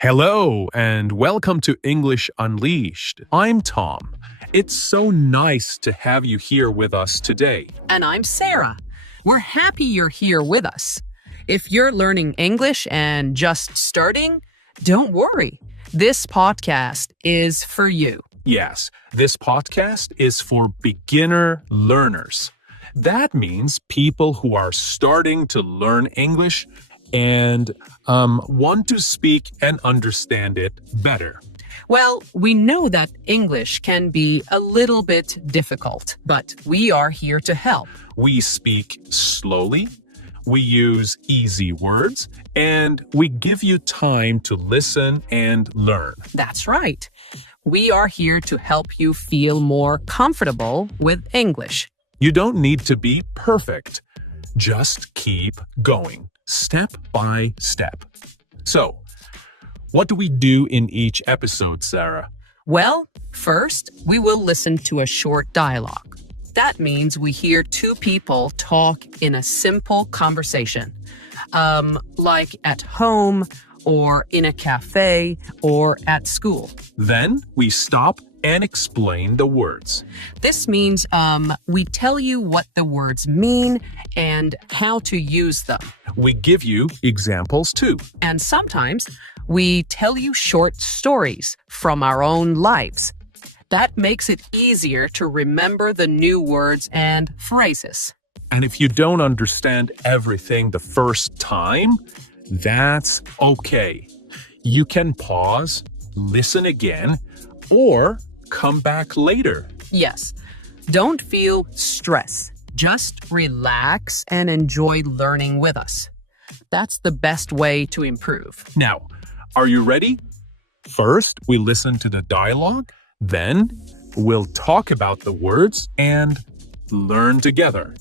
Hello, and welcome to English Unleashed. I'm Tom. It's so nice to have you here with us today. And I'm Sarah. We're happy you're here with us. If you're learning English and just starting, don't worry. This podcast is for you. Yes, this podcast is for beginner learners. That means people who are starting to learn English and want to speak and understand it better. Well, we know that English can be a little bit difficult, but we are here to help. We speak slowly, we use easy words, and we give you time to listen and learn. That's right. We are here to help you feel more comfortable with English. You don't need to be perfect. Just keep going, step by step. So, what do we do in each episode, Sarah? Well, first, we will listen to a short dialogue. That means we hear two people talk in a simple conversation, like at home or in a cafe or at school. Then we stop and explain the words. This means we tell you what the words mean and how to use them. We give you examples too. And sometimes we tell you short stories from our own lives. That makes it easier to remember the new words and phrases. And if you don't understand everything the first time, that's okay. You can pause, listen again, or come back later. Yes, don't feel stress. Just relax and enjoy learning with us. That's the best way to improve. Now, are you ready? First, we listen to the dialogue. Then, we'll talk about the words and learn together.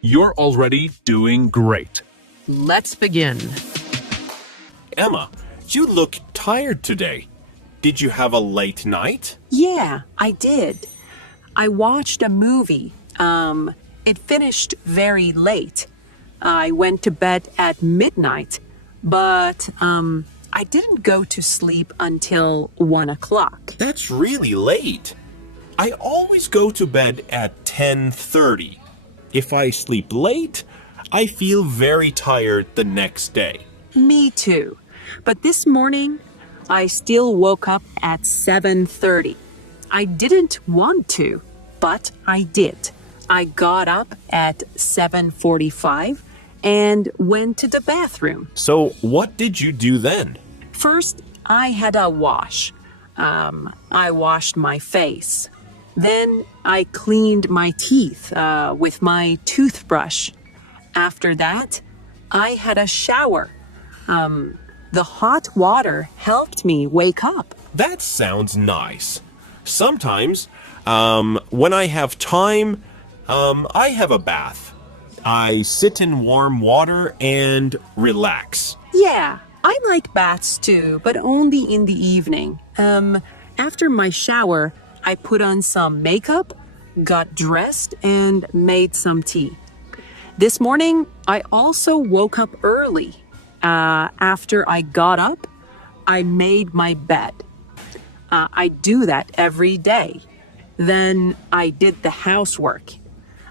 You're already doing great. Let's begin. Emma, you look tired today. Did you have a late night? Yeah, I did. I watched a movie. It finished very late. I went to bed at midnight, but I didn't go to sleep until 1 o'clock. That's really late. I always go to bed at 10:30. If I sleep late, I feel very tired the next day. Me too. But this morning, I still woke up at 7:30. I didn't want to, but I did. I got up at 7:45 and went to the bathroom. So, what did you do then? First, I had a wash. I washed my face. Then I cleaned my teeth with my toothbrush. After that, I had a shower. The hot water helped me wake up. That sounds nice. Sometimes, when I have time, I have a bath. I sit in warm water and relax. Yeah, I like baths too, but only in the evening. After my shower, I put on some makeup, got dressed, and made some tea. This morning, I also woke up early. After I got up, I made my bed. I do that every day. Then I did the housework.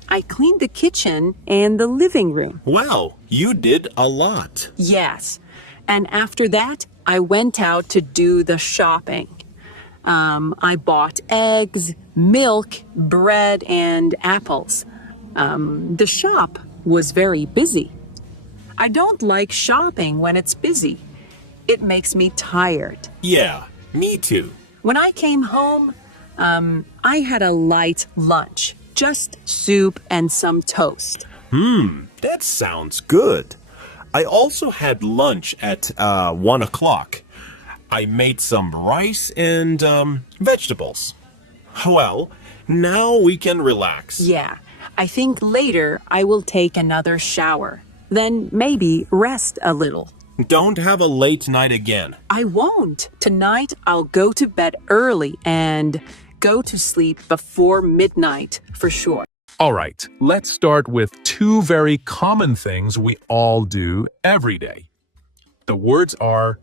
I cleaned the kitchen and the living room. Wow, you did a lot. Yes. And after that, I went out to do the shopping. I bought eggs, milk, bread, and apples. The shop was very busy. I don't like shopping when it's busy. It makes me tired. Yeah, me too. When I came home, I had a light lunch, just soup and some toast. That sounds good. I also had lunch at 1 o'clock. I made some rice and vegetables. Well, now we can relax. Yeah, I think later I will take another shower. Then maybe rest a little. Don't have a late night again. I won't. Tonight I'll go to bed early and go to sleep before midnight for sure. All right, let's start with two very common things we all do every day. The words are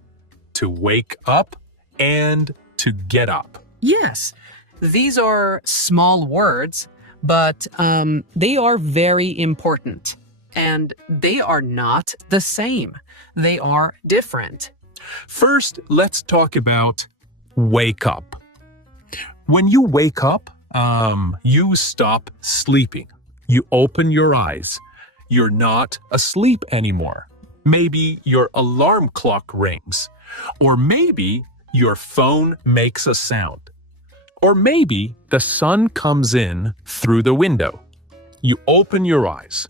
to wake up, and to get up. Yes, these are small words, but they are very important. And they are not the same. They are different. First, let's talk about wake up. When you wake up, you stop sleeping. You open your eyes. You're not asleep anymore. Maybe your alarm clock rings. Or maybe your phone makes a sound. Or maybe the sun comes in through the window. You open your eyes.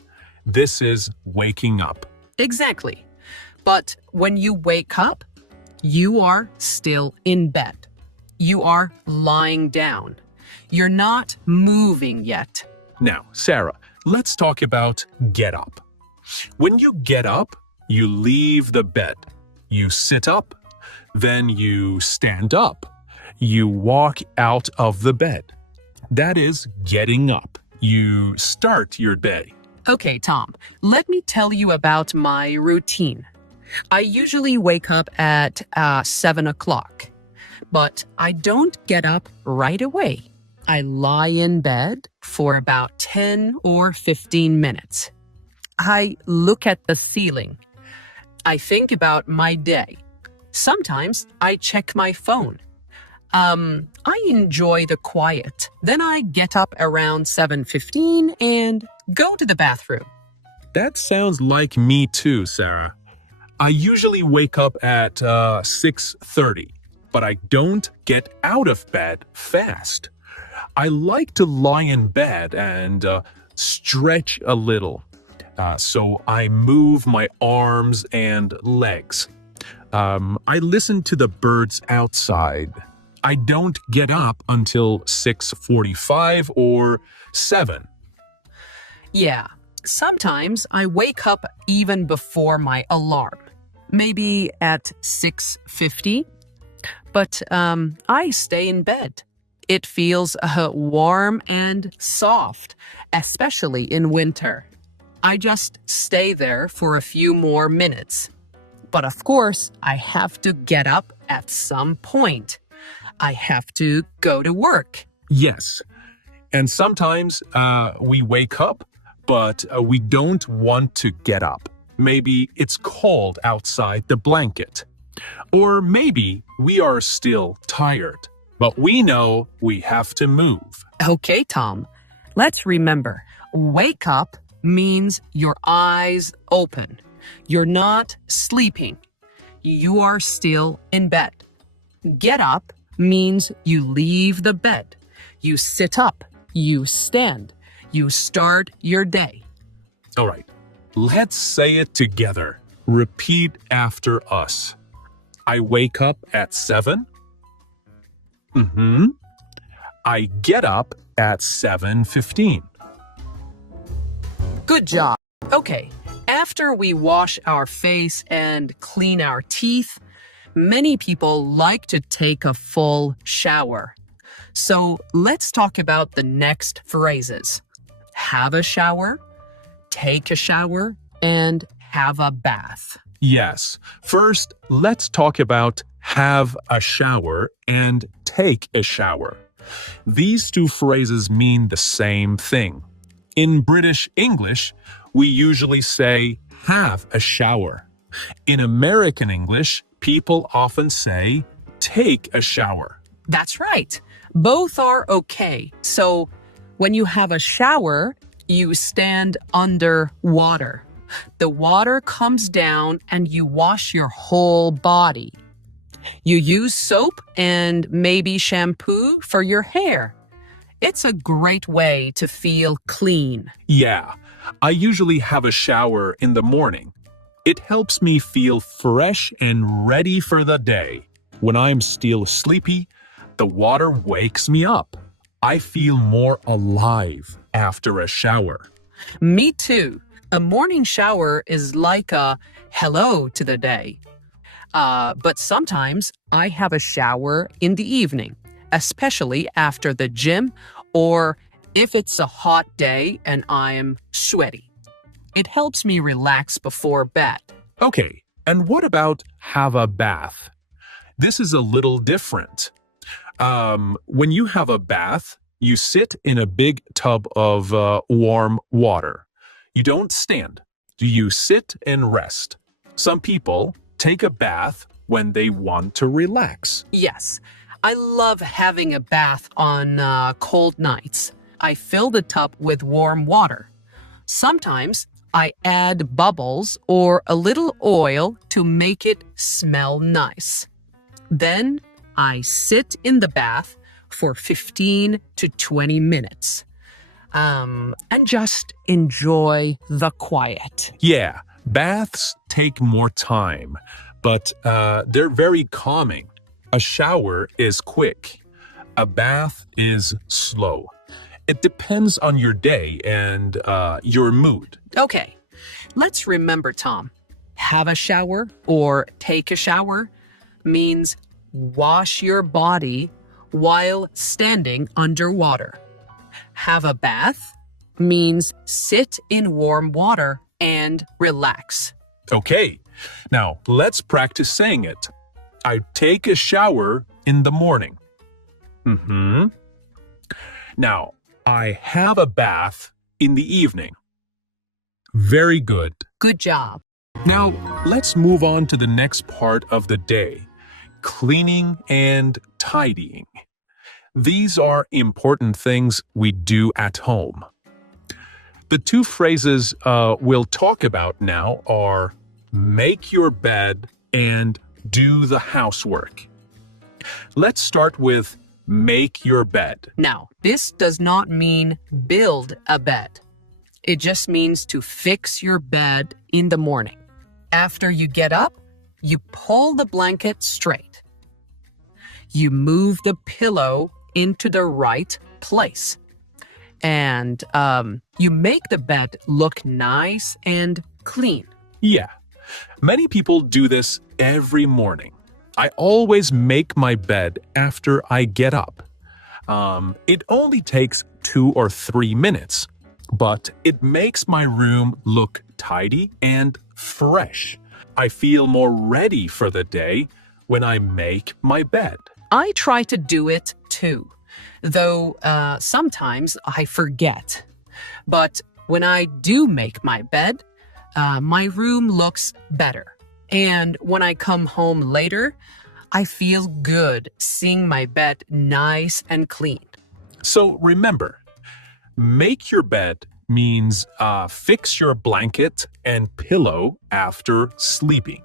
This is waking up. Exactly. But when you wake up, you are still in bed. You are lying down. You're not moving yet. Now, Sarah, let's talk about get up. When you get up, you leave the bed. You sit up. Then you stand up. You walk out of the bed. That is getting up. You start your day. Okay, Tom, let me tell you about my routine. I usually wake up at 7 o'clock, but I don't get up right away. I lie in bed for about 10 or 15 minutes. I look at the ceiling. I think about my day. Sometimes I check my phone. I enjoy the quiet. Then I get up around 7:15 and go to the bathroom. That sounds like me too, Sarah. I usually wake up at 6:30, but I don't get out of bed fast. I like to lie in bed and stretch a little. So I move my arms and legs. I listen to the birds outside. I don't get up until 6:45 or 7. Yeah, sometimes I wake up even before my alarm, maybe at 6:50. But I stay in bed. It feels warm and soft, especially in winter. I just stay there for a few more minutes. But of course, I have to get up at some point. I have to go to work. Yes. And sometimes we wake up, but we don't want to get up. Maybe it's cold outside the blanket. Or maybe we are still tired, but we know we have to move. Okay, Tom, let's remember, wake up means your eyes open. You're not sleeping. You are still in bed. Get up means you leave the bed. You sit up. You stand. You start your day. All right, let's say it together. Repeat after us. I wake up at 7. I get up at 7:15. Good job. Okay, after we wash our face and clean our teeth, many people like to take a full shower. So let's talk about the next phrases. Have a shower, take a shower, and have a bath. Yes. First, let's talk about have a shower and take a shower. These two phrases mean the same thing. In British English, we usually say have a shower. In American English, people often say take a shower. That's right. Both are okay. So when you have a shower, you stand under water. The water comes down and you wash your whole body. You use soap and maybe shampoo for your hair. It's a great way to feel clean. Yeah, I usually have a shower in the morning. It helps me feel fresh and ready for the day. When I'm still sleepy, the water wakes me up. I feel more alive after a shower. Me too. A morning shower is like a hello to the day. But sometimes I have a shower in the evening, especially after the gym or if it's a hot day and I'm sweaty. It helps me relax before bed. Okay, and what about have a bath? This is a little different. When you have a bath, you sit in a big tub of warm water. You don't stand. You sit and rest. Some people take a bath when they want to relax. Yes, I love having a bath on cold nights. I fill the tub with warm water. Sometimes I add bubbles or a little oil to make it smell nice. Then I sit in the bath for 15 to 20 minutes and just enjoy the quiet. Yeah, baths take more time, but they're very calming. A shower is quick. A bath is slow. It depends on your day and your mood. Okay, let's remember, Tom. Have a shower or take a shower means wash your body while standing underwater. Have a bath means sit in warm water and relax. Okay, now let's practice saying it. I take a shower in the morning. Now, I have a bath in the evening. Very good. Good job. Now, let's move on to the next part of the day, cleaning and tidying. These are important things we do at home. The two phrases we'll talk about now are make your bed and do the housework. Let's start with make your bed. Now, this does not mean build a bed. It just means to fix your bed in the morning. After you get up, you pull the blanket straight. You move the pillow into the right place. And you make the bed look nice and clean. Yeah, many people do this every morning. I always make my bed after I get up. It only takes 2 or 3 minutes, but it makes my room look tidy and fresh. I feel more ready for the day when I make my bed. I try to do it too, though sometimes I forget. But when I do make my bed, my room looks better. And when I come home later, I feel good seeing my bed nice and clean. So remember, make your bed means fix your blanket and pillow after sleeping.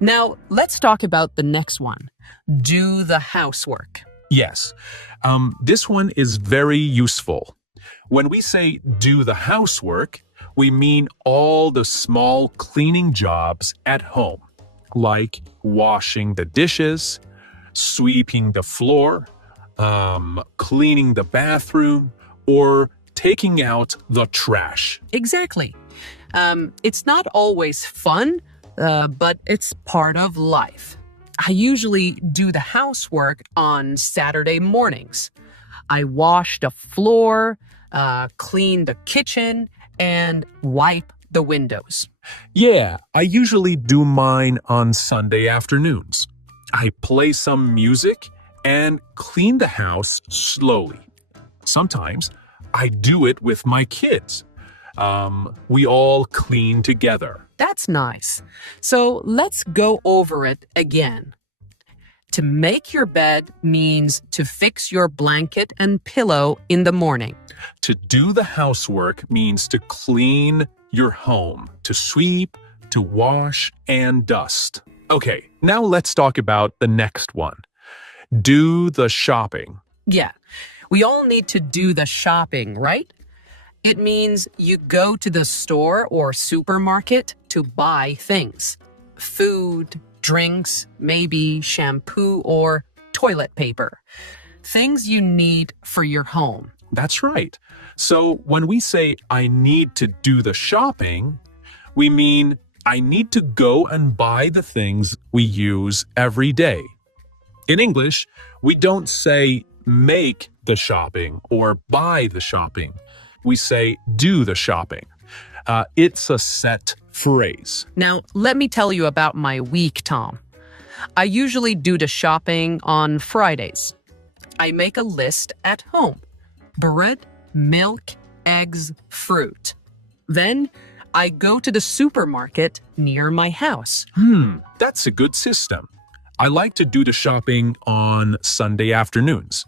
Now, let's talk about the next one. Do the housework. Yes, this one is very useful. When we say do the housework, we mean all the small cleaning jobs at home, like washing the dishes, sweeping the floor, cleaning the bathroom, or taking out the trash. Exactly. It's not always fun, but it's part of life. I usually do the housework on Saturday mornings. I wash the floor, clean the kitchen, and wipe the windows. Yeah, I usually do mine on Sunday afternoons. I play some music and clean the house slowly. Sometimes I do it with my kids. We all clean together. That's nice. So let's go over it again. To make your bed means to fix your blanket and pillow in the morning. To do the housework means to clean your home, to sweep, to wash, and dust. Okay, now let's talk about the next one. Do the shopping. Yeah, we all need to do the shopping, right? It means you go to the store or supermarket to buy things. Food, drinks, maybe shampoo or toilet paper. Things you need for your home. That's right. So when we say I need to do the shopping, we mean I need to go and buy the things we use every day. In English, we don't say make the shopping or buy the shopping. We say do the shopping. It's a set phrase. Now, let me tell you about my week, Tom. I usually do the shopping on Fridays. I make a list at home. Bread, milk, eggs, fruit. Then I go to the supermarket near my house. That's a good system. I like to do the shopping on Sunday afternoons.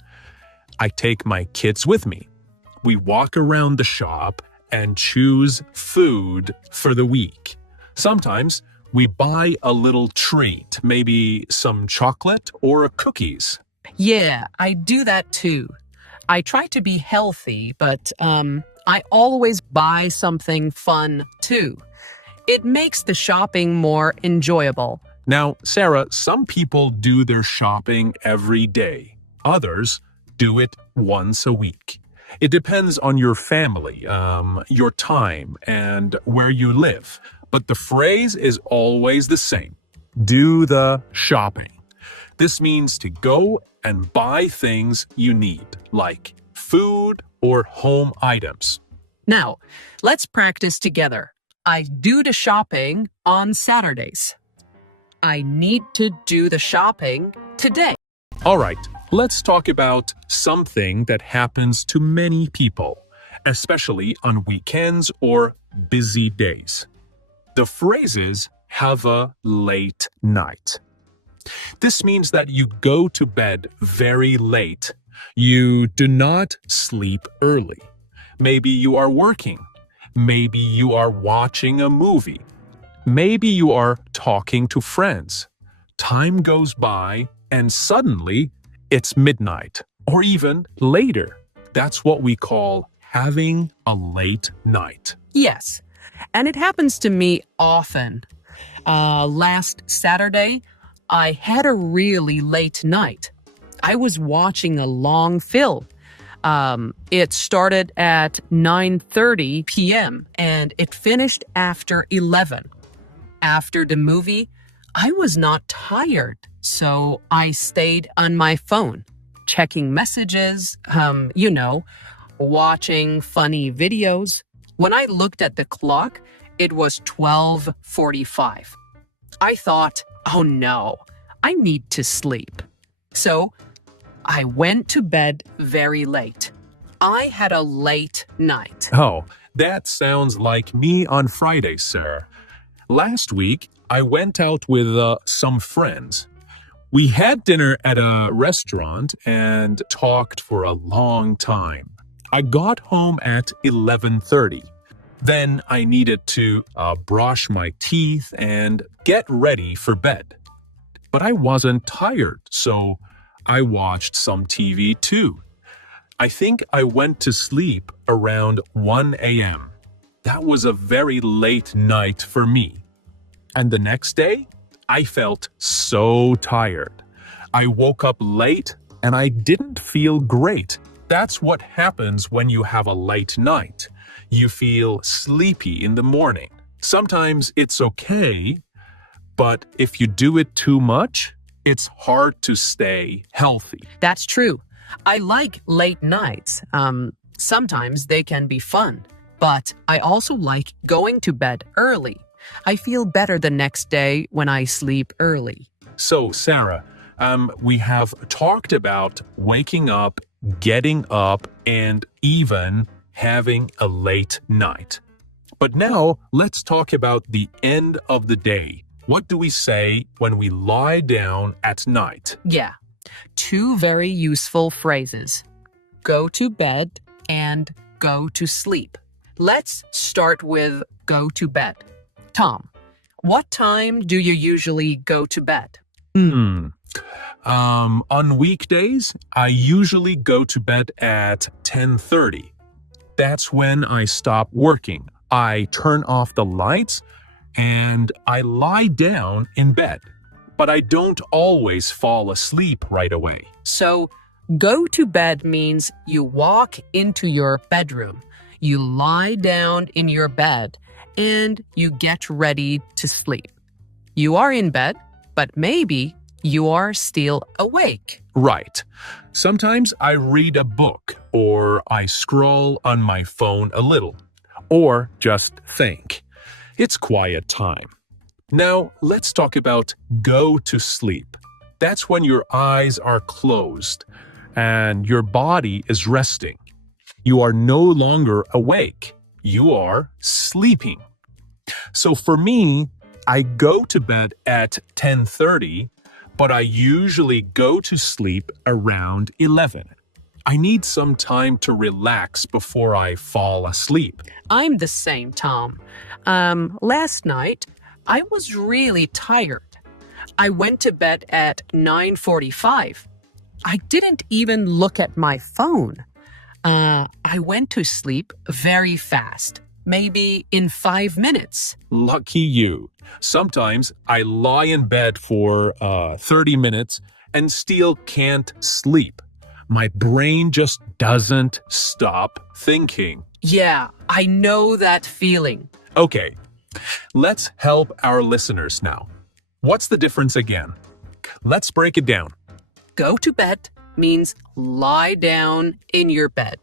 I take my kids with me. We walk around the shop and choose food for the week. Sometimes we buy a little treat, maybe some chocolate or cookies. Yeah, I do that too. I try to be healthy, but I always buy something fun too. It makes the shopping more enjoyable. Now, Sarah, some people do their shopping every day. Others do it once a week. It depends on your family, your time, and where you live. But the phrase is always the same. Do the shopping. This means to go and buy things you need, like food or home items. Now, let's practice together. I do the shopping on Saturdays. I need to do the shopping today. All right, let's talk about something that happens to many people, especially on weekends or busy days. The phrase is have a late night. This means that you go to bed very late. You do not sleep early. Maybe you are working. Maybe you are watching a movie. Maybe you are talking to friends. Time goes by and suddenly it's midnight or even later. That's what we call having a late night. Yes, and it happens to me often. Last Saturday, I had a really late night. I was watching a long film. It started at 9:30 p.m. and it finished after 11. After the movie, I was not tired, so I stayed on my phone, checking messages, watching funny videos. When I looked at the clock, it was 12:45. I thought, oh no, I need to sleep. So I went to bed very late. I had a late night. Oh, that sounds like me on Friday, sir. Last week, I went out with some friends. We had dinner at a restaurant and talked for a long time. I got home at 11:30. Then I needed to brush my teeth and get ready for bed. But I wasn't tired, so I watched some TV too. I think I went to sleep around 1 a.m. That was a very late night for me. And the next day, I felt so tired. I woke up late and I didn't feel great. That's what happens when you have a late night. You feel sleepy in the morning. Sometimes it's okay, but if you do it too much, it's hard to stay healthy. That's true. I like late nights. Sometimes they can be fun, but I also like going to bed early. I feel better the next day when I sleep early. So, Sarah, we have talked about waking up, getting up, and even having a late night. But now let's talk about the end of the day. What do we say when we lie down at night? Yeah, two very useful phrases. Go to bed and go to sleep. Let's start with go to bed. Tom, what time do you usually go to bed? On weekdays, I usually go to bed at 10:30. That's when I stop working. I turn off the lights and I lie down in bed. But I don't always fall asleep right away. So, go to bed means you walk into your bedroom, you lie down in your bed, and you get ready to sleep. You are in bed, but maybe you are still awake. Right. Sometimes I read a book or I scroll on my phone a little or just think. It's quiet time. Now, let's talk about go to sleep. That's when your eyes are closed and your body is resting. You are no longer awake. You are sleeping. So for me, I go to bed at 10:30, but I usually go to sleep around 11. I need some time to relax before I fall asleep. I'm the same, Tom. Last night, I was really tired. I went to bed at 9:45. I didn't even look at my phone. I went to sleep very fast, maybe in 5 minutes. Lucky you. Sometimes I lie in bed for 30 minutes and still can't sleep. My brain just doesn't stop thinking. Yeah, I know that feeling. Okay, let's help our listeners now. What's the difference again? Let's break it down. Go to bed means lie down in your bed.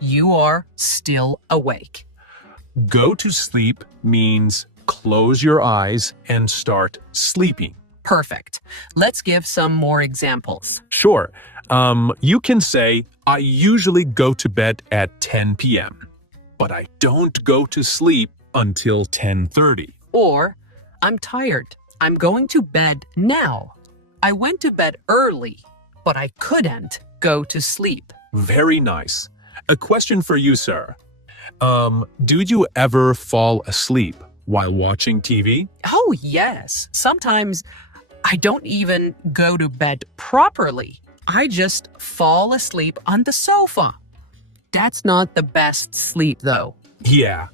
You are still awake. Go to sleep means close your eyes and start sleeping. Perfect. Let's give some more examples. Sure. You can say, I usually go to bed at 10 p.m., but I don't go to sleep until 10:30. Or, I'm tired. I'm going to bed now. I went to bed early, but I couldn't go to sleep. Very nice. A question for you, sir. Do you ever fall asleep while watching TV? Oh, yes. Sometimes I don't even go to bed properly. I just fall asleep on the sofa. That's not the best sleep, though. Yeah,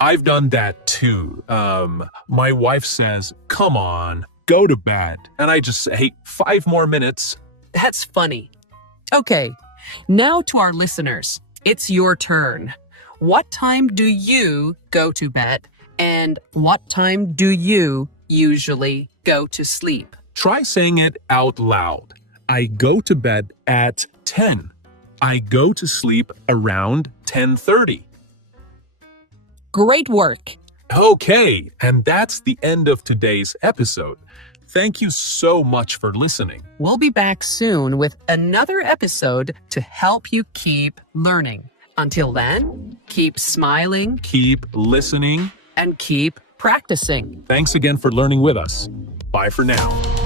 I've done that too. My wife says, come on, go to bed. And I just say, 5 more minutes. That's funny. Okay, now to our listeners. It's your turn. What time do you go to bed? And what time do you usually go to sleep? Try saying it out loud. I go to bed at 10. I go to sleep around 10:30. Great work. Okay, and that's the end of today's episode. Thank you so much for listening. We'll be back soon with another episode to help you keep learning. Until then, keep smiling Keep listening. and keep practicing. Thanks again for learning with us. Bye for now.